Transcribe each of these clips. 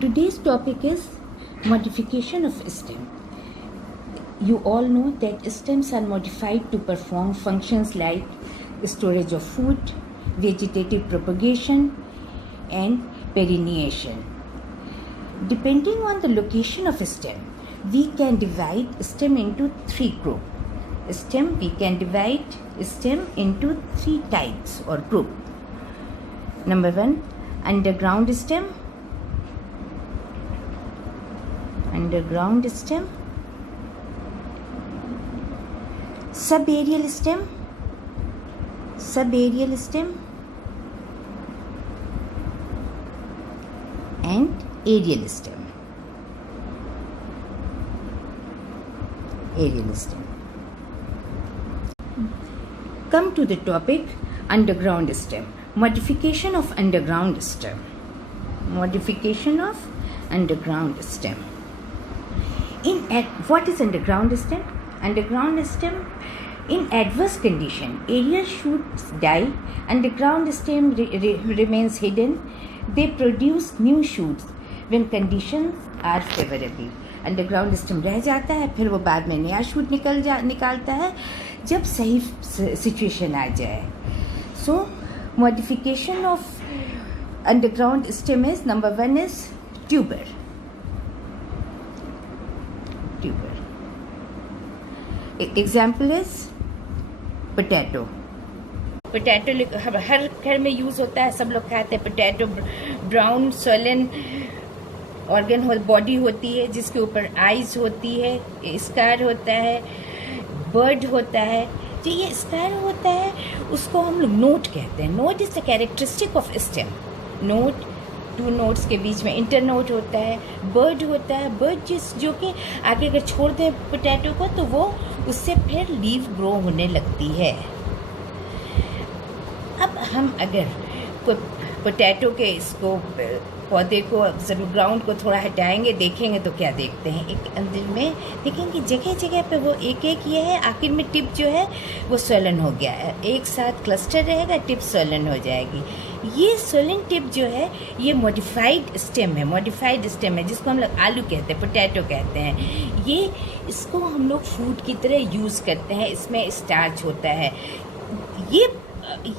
Today's topic is modification of stem. You all know that stems are modified to perform functions like storage of food, vegetative propagation, and perenniation. Depending on the location of stem, we can divide stem into three groups. We can divide stem into three types or group. Number one, underground stem, subaerial stem, and aerial stem. Come to the topic, underground stem. Modification of underground stem. What is underground stem? Underground stem, in adverse condition, aerial shoots die, underground stem remains hidden. They produce new shoots when conditions are favorable. Underground stem रह जाता है, फिर वो बाद में नया shoot निकालता है जब सही सिचुएशन आ जाए. So modification of underground stem is, number one is tuber. Example is potato. हर घर में यूज होता है, सब लोग खाते हैं potato. Brown swollen organ body होती है जिसके ऊपर आइज होती है, स्कार होता है, बर्ड होता है. जो ये स्कार होता है उसको हम लोग नोट कहते हैं. Node is the characteristic of stem. Node, two nodes के बीच में इंटरनोट होता है. बर्ड होता है, बर्ड जो कि आगे अगर छोड़ दें पोटैटो को तो वो उससे फिर लीव ग्रो होने लगती है. अब हम अगर पोटैटो के इसको पौधे को जरूर ग्राउंड को थोड़ा हटाएंगे, देखेंगे तो क्या देखते हैं, एक अंदर में देखेंगे जगह जगह पे वो एक ये है, आखिर में टिप जो है वो सोलन हो गया है. एक साथ क्लस्टर रहेगा, टिप सोलन हो जाएगी. ये सोलन टिप जो है ये मॉडिफाइड स्टेम है जिसको हम लोग आलू कहते हैं, पोटैटो कहते हैं. ये इसको हम लोग फूड की तरह यूज़ करते हैं. इसमें स्टार्च होता है.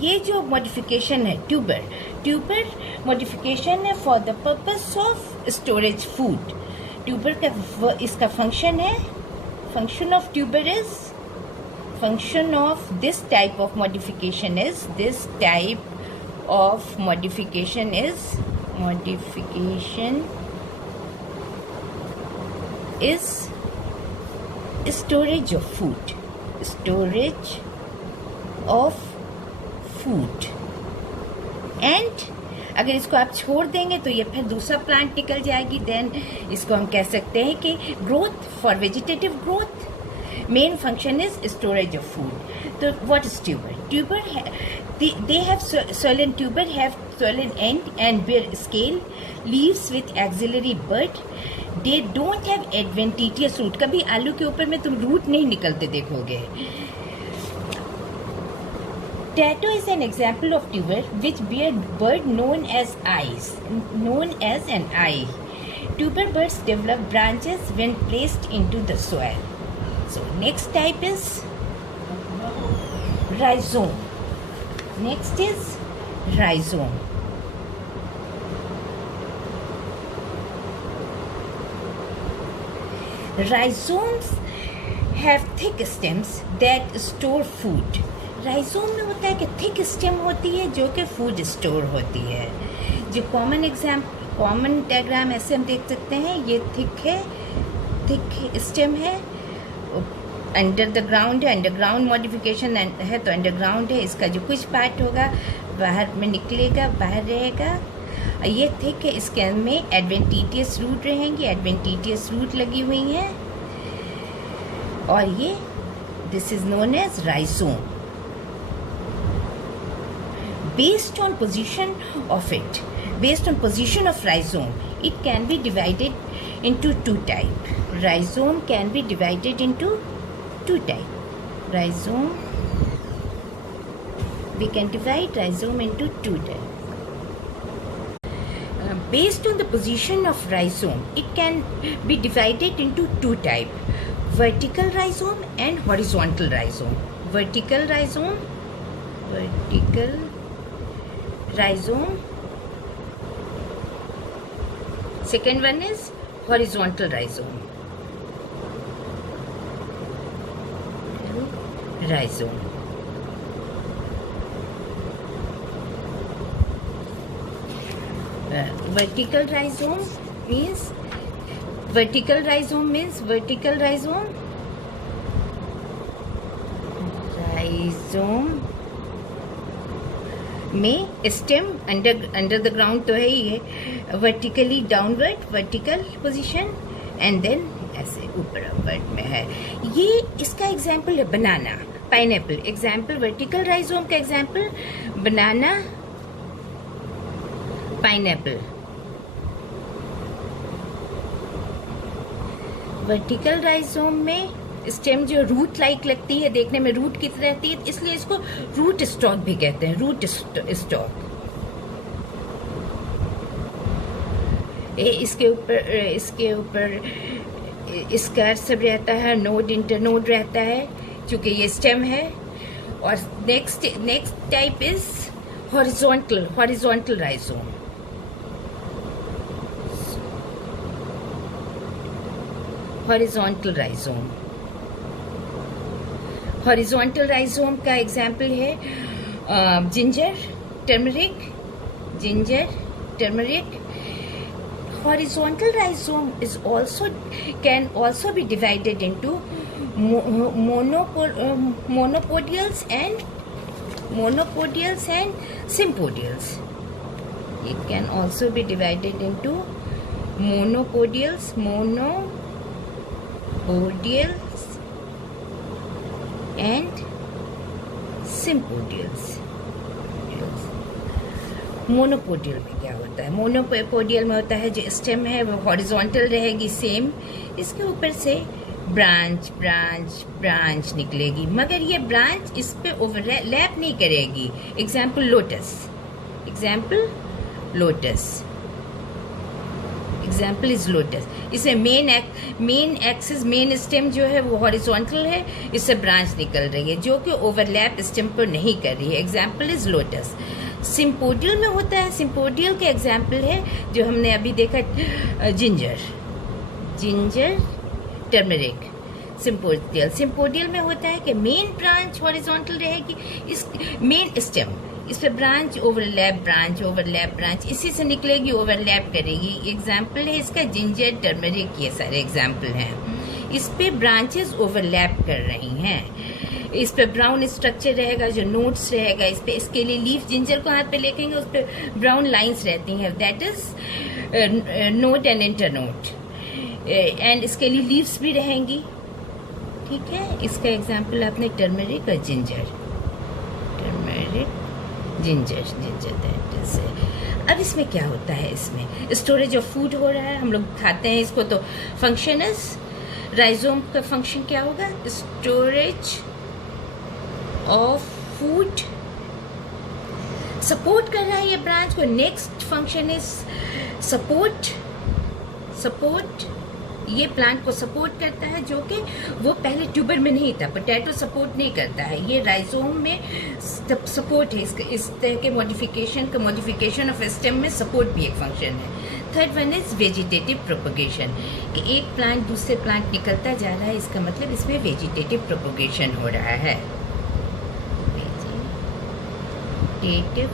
ये जो मॉडिफिकेशन है ट्यूबर मॉडिफिकेशन है for the purpose of storage food. Tuber का इसका फंक्शन है, function of tuber is, function of this type of modification is storage of food. And अगर इसको आप छोड़ देंगे तो ये फिर दूसरा प्लांट निकल जाएगी. देन इसको हम कह सकते हैं कि growth, for vegetative growth main function is storage of food. तो what is tuber they have swollen tuber, have swollen end and bear scale, leaves with axillary bud. They don't have adventitious root. कभी आलू के ऊपर में तुम root नहीं निकलते देखोगे. Potato is an example of tuber which bear bud known as an eye. Tuber buds develop branches when placed into the soil. So next type is rhizome. Rhizomes have thick stems that store food. Rhizome में होता है कि thick stem होती है जो कि food store होती है. जो कॉमन डायग्राम ऐसे हम देख सकते हैं. ये थिक स्टेम है, अंडर द ग्राउंड है, अंडरग्राउंड मॉडिफिकेशन है तो अंडरग्राउंड है. इसका जो कुछ पार्ट होगा बाहर में निकलेगा, बाहर रहेगा. ये थिक है, इसके में एडवेंटिटियस रूट रहेंगी, एडवेंटिटियस रूट लगी हुई हैं और ये this is known as rhizome. Based on position of rhizome, it can be divided into two types. Rhizome can be divided into two types. We can divide rhizome into two types. Based on the position of rhizome, it can be divided into two types: vertical rhizome and horizontal rhizome. Vertical rhizome. Second one is horizontal rhizome. Vertical rhizome means में stem under the ground तो है ही है, vertically downward vertical position and then ऐसे ऊपर upward में है. ये इसका एग्जाम्पल है banana, pineapple. Example vertical rhizome का example banana, pineapple. Vertical rhizome में स्टेम जो रूट लाइक लगती है, देखने में रूट की तरह रहती है, इसलिए इसको रूट स्टॉक भी कहते हैं. Root stock. इसके ऊपर स्क्वायर सब रहता है, नोड इंटरनोड रहता है, क्योंकि ये स्टेम है. और next type is horizontal rhizome. Horizontal rhizome का एग्जाम्पल है ginger, turmeric. Horizontal rhizome can also be divided into monopodials and sympodials. It can also be divided into monopodials and sympodials. Monopodial में क्या होता है? Monopodial में होता है जो स्टेम है वो हॉरिजॉन्टल रहेगी सेम, इसके ऊपर से ब्रांच निकलेगी, मगर ये ब्रांच इस पे ओवरलैप नहीं करेगी. Example lotus. इसमें मेन स्टेम जो है वो हॉरिजॉन्टल है, इससे ब्रांच निकल रही है जो कि ओवरलैप स्टेम पर नहीं कर रही है. Example is lotus. सिम्पोडियल में होता है, सिम्पोडियल के एग्जाम्पल है जो हमने अभी देखा, जिंजर, टर्मरिक. सिम्पोडियल में होता है कि मेन ब्रांच हॉरिजॉन्टल रहेगी, इस मेन स्टेम, इस पे ब्रांच ब्रांच इसी से निकलेगी, ओवरलैप करेगी. एग्जाम्पल है इसका जिंजर, टर्मरिक, ये सारे एग्जाम्पल हैं. इस पे ब्रांचेस ओवरलैप कर रही हैं. इस पे ब्राउन स्ट्रक्चर रहेगा जो नोट्स रहेगा. इस पे इसके लिए लीफ, जिंजर को हाथ पे लेकेंगे उस पे ब्राउन लाइंस रहती हैं, that is note and internode. And इसके लिए लीव्स भी रहेंगी. ठीक है, इसका एग्जाम्पल आपने टर्मरिक और जिंजर दैट इज. अब इसमें क्या होता है? इसमें स्टोरेज ऑफ फूड हो रहा है, हम लोग खाते हैं इसको, तो फंक्शन इज राइजोम का फंक्शन क्या होगा? Storage of food. सपोर्ट कर रहा है ये ब्रांच को. Next function is support. ये प्लांट को सपोर्ट करता है, जो कि वो पहले ट्यूबर में नहीं था. पोटैटो सपोर्ट नहीं करता है, ये राइजोम में सपोर्ट है. इस तरह के मॉडिफिकेशन ऑफ स्टेम में सपोर्ट भी एक फंक्शन है. Third one is vegetative propagation, कि एक प्लांट दूसरे प्लांट निकलता जा रहा है, इसका मतलब इसमें वेजिटेटिव प्रोपोगेशन हो रहा है. Vegetative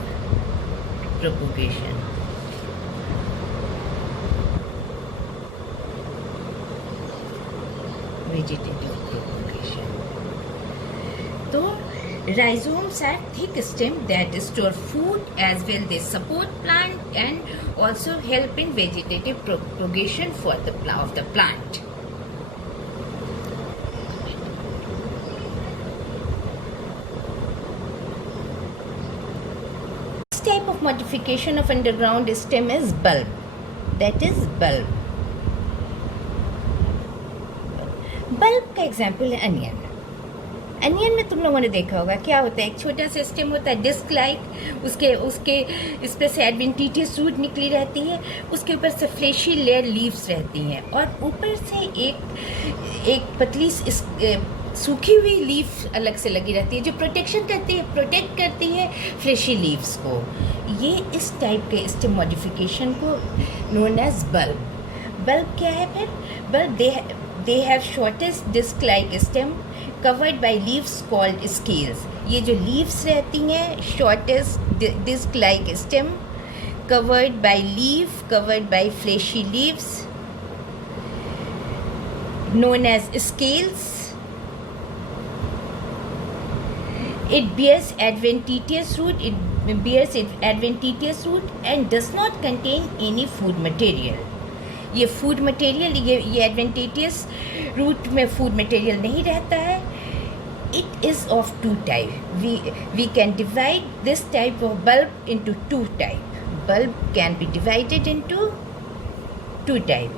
propagation. तो rhizomes are thick stem that store food as well. They support plant and also help in vegetative propagation of the plant. This type of modification of underground stem is bulb. That is bulb. Bulb का example है onion. Onion में तुम लोगों ने देखा होगा क्या होता है, एक छोटा सा स्टेम होता है डिस्क लाइक, उसके इस पर से एडवेंटिशियस रूट निकली रहती है, उसके ऊपर से फ्लेशी लेयर लीव्स रहती हैं, और ऊपर से एक पतली सूखी हुई लीफ अलग से लगी रहती है जो प्रोटेक्ट करती है फ्लेशी लीव्स को। ये इस टाइप के स्टेम मॉडिफिकेशन को नोन एज बल्ब क्या है फिर? Bulb they have shortest disc like stem covered by leaves called scales. ये जो लीव्स रहती हैं, shortest disc like stem covered by fleshy leaves known as scales. It bears adventitious root and does not contain any food material. ये food material, ये adventitious root में food material नहीं रहता है. It is of two types. We can divide this type of bulb into two types. Bulb can be divided into two types: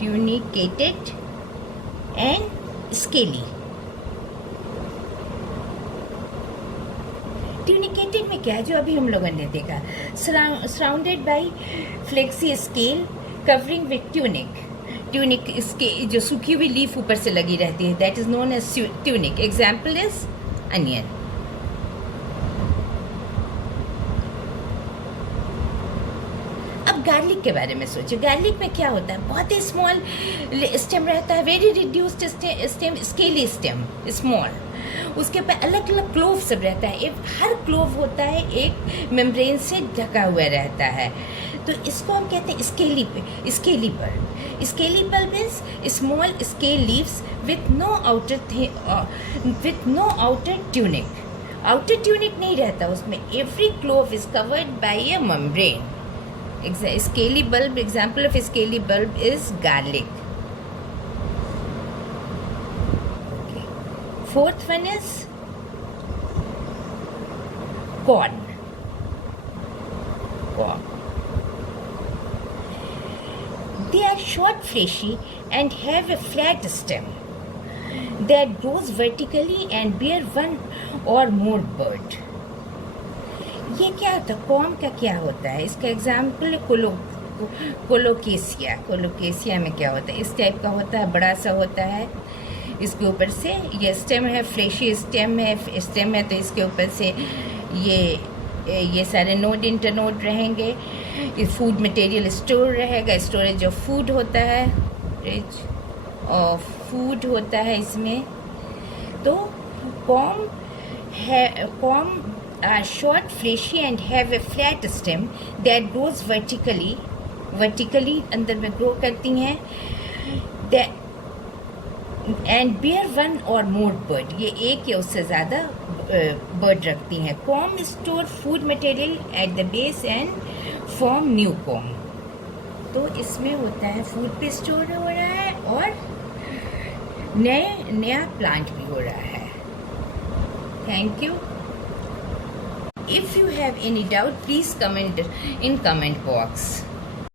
tunicated and scaly. Tunicated में क्या है, जो अभी हम लोगों ने देखा, surrounded by flexi scale covering with tunic इसके जो सूखी हुई लीफ ऊपर से लगी रहती है, that is known as tunic. Example is onion. Garlic के बारे में सोचिए. गार्लिक में क्या होता है, बहुत ही स्मॉल स्टेम रहता है, very reduced stem, scaly stem, small. उसके ऊपर अलग अलग क्लोव सब रहता है. हर क्लोव होता है एक मेम्ब्रेन से ढका हुआ रहता है. तो इसको हम कहते हैं scaly bulb. Scaly bulb means small scale leaves with no outer tunic. Outer tunic नहीं रहता उसमें. Every clove is covered by a membrane. Scaly bulb, example of a scaly bulb is garlic. Okay. Fourth one is corn. They are short, fleshy and have a flat stem that grows vertically and bear one or more bud. ये क्या होता है, corn का क्या होता है? इसका example colocasia में क्या होता है, इस टाइप का होता है, बड़ा सा होता है. इसके ऊपर से ये स्टेम है, फ्लेशी स्टेम है तो इसके ऊपर से ये सारे नोड इंटरनोड रहेंगे. ये फूड मटेरियल स्टोर रहेगा, स्टोरेज ऑफ फूड होता है, इसमें. तो corn are short, fleshy and have a flat stem that grows vertically अंदर में grow करती हैं. And bear one or more bud. ये एक या उससे ज़्यादा bud रखती हैं. Corm store food material at the base and form new corm. तो इसमें होता है फूड पे स्टोर हो रहा है और नया प्लांट भी हो रहा है. Thank you. If you have any doubt, please comment in comment box.